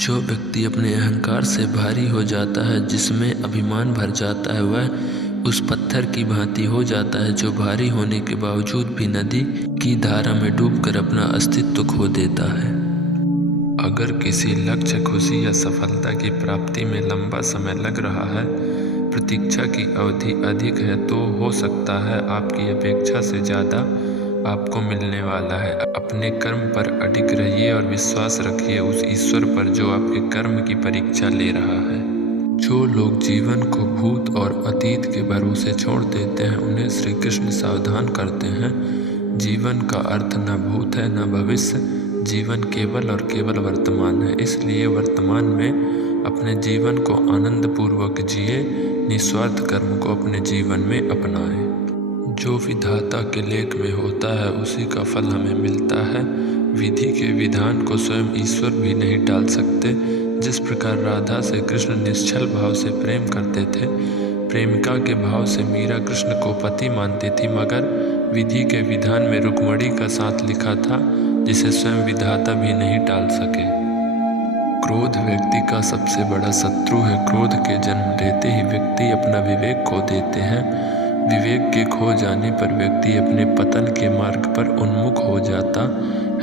जो व्यक्ति अपने अहंकार से भारी हो जाता है, जिसमें अभिमान भर जाता है, वह उस पत्थर की भांति हो जाता है जो भारी होने के बावजूद भी नदी की धारा में डूबकर अपना अस्तित्व खो देता है। अगर किसी लक्ष्य, खुशी या सफलता की प्राप्ति में लंबा समय लग रहा है, प्रतीक्षा की अवधि अधिक है, तो हो सकता है आपकी अपेक्षा से ज़्यादा आपको मिलने वाला है। अपने कर्म पर अडिग रहिए और विश्वास रखिए उस ईश्वर पर जो आपके कर्म की परीक्षा ले रहा है। जो लोग जीवन को भूत और अतीत के भरोसे छोड़ देते हैं, उन्हें श्री कृष्ण सावधान करते हैं। जीवन का अर्थ न भूत है न भविष्य, जीवन केवल और केवल वर्तमान है। इसलिए वर्तमान में अपने जीवन को आनंद पूर्वक जिए, निस्वार्थ कर्म को अपने जीवन में अपनाएं। जो विधाता के लेख में होता है उसी का फल हमें मिलता है। विधि के विधान को स्वयं ईश्वर भी नहीं टाल सकते। जिस प्रकार राधा से कृष्ण निश्चल भाव से प्रेम करते थे, प्रेमिका के भाव से मीरा कृष्ण को पति मानती थी, मगर विधि के विधान में रुक्मणी का साथ लिखा था जिसे स्वयं विधाता भी नहीं टाल सके। क्रोध व्यक्ति का सबसे बड़ा शत्रु है। क्रोध के जन्म लेते ही व्यक्ति अपना विवेक खो देते हैं। विवेक के खो जाने पर व्यक्ति अपने पतन के मार्ग पर उन्मुख हो जाता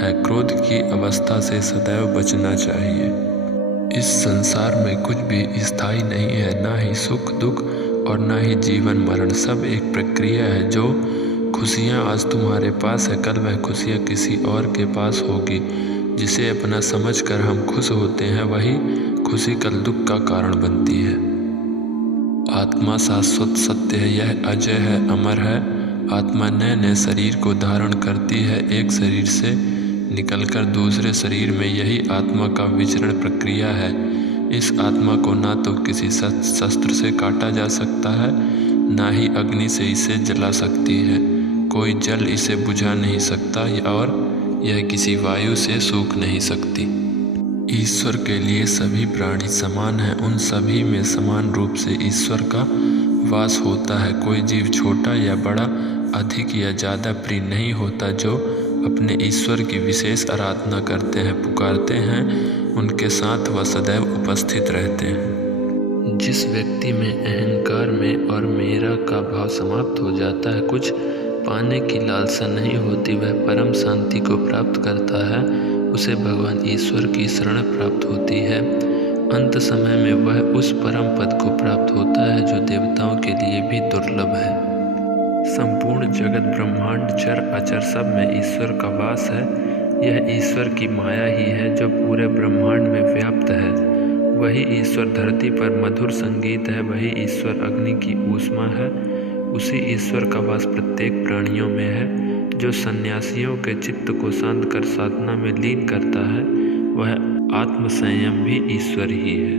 है। क्रोध की अवस्था से सदैव बचना चाहिए। इस संसार में कुछ भी स्थायी नहीं है, ना ही सुख दुख और ना ही जीवन मरण। सब एक प्रक्रिया है। जो खुशियाँ आज तुम्हारे पास है, कल वह खुशियाँ किसी और के पास होगी। जिसे अपना समझकर हम खुश होते हैं, वही खुशी कल दुख का कारण बनती है। आत्मा शाश्वत सत्य है, यह अजय है, अमर है। आत्मा नए नए शरीर को धारण करती है, एक शरीर से निकलकर दूसरे शरीर में। यही आत्मा का विचरण प्रक्रिया है। इस आत्मा को ना तो किसी शस्त्र से काटा जा सकता है, ना ही अग्नि से इसे जला सकती है। कोई जल इसे बुझा नहीं सकता और यह किसी वायु से सूख नहीं सकती। ईश्वर के लिए सभी प्राणी समान हैं। उन सभी में समान रूप से ईश्वर का वास होता है। कोई जीव छोटा या बड़ा, अधिक या ज़्यादा प्रिय नहीं होता। जो अपने ईश्वर की विशेष आराधना करते हैं, पुकारते हैं, उनके साथ वह सदैव उपस्थित रहते हैं। जिस व्यक्ति में अहंकार में और मेरा का भाव समाप्त हो जाता है, कुछ पाने की लालसा नहीं होती, वह परम शांति को प्राप्त करता है। उसे भगवान ईश्वर की शरण प्राप्त होती है। अंत समय में वह उस परम पद को प्राप्त होता है जो देवताओं के लिए भी दुर्लभ है। संपूर्ण जगत, ब्रह्मांड, चर अचर, सब में ईश्वर का वास है। यह ईश्वर की माया ही है जो पूरे ब्रह्मांड में व्याप्त है। वही ईश्वर धरती पर मधुर संगीत है। वही ईश्वर अग्नि की ऊष्मा है। उसी ईश्वर का वास प्रत्येक प्राणियों में है। जो सन्यासियों के चित्त को शांत कर साधना में लीन करता है, वह आत्म संयम भी ईश्वर ही है।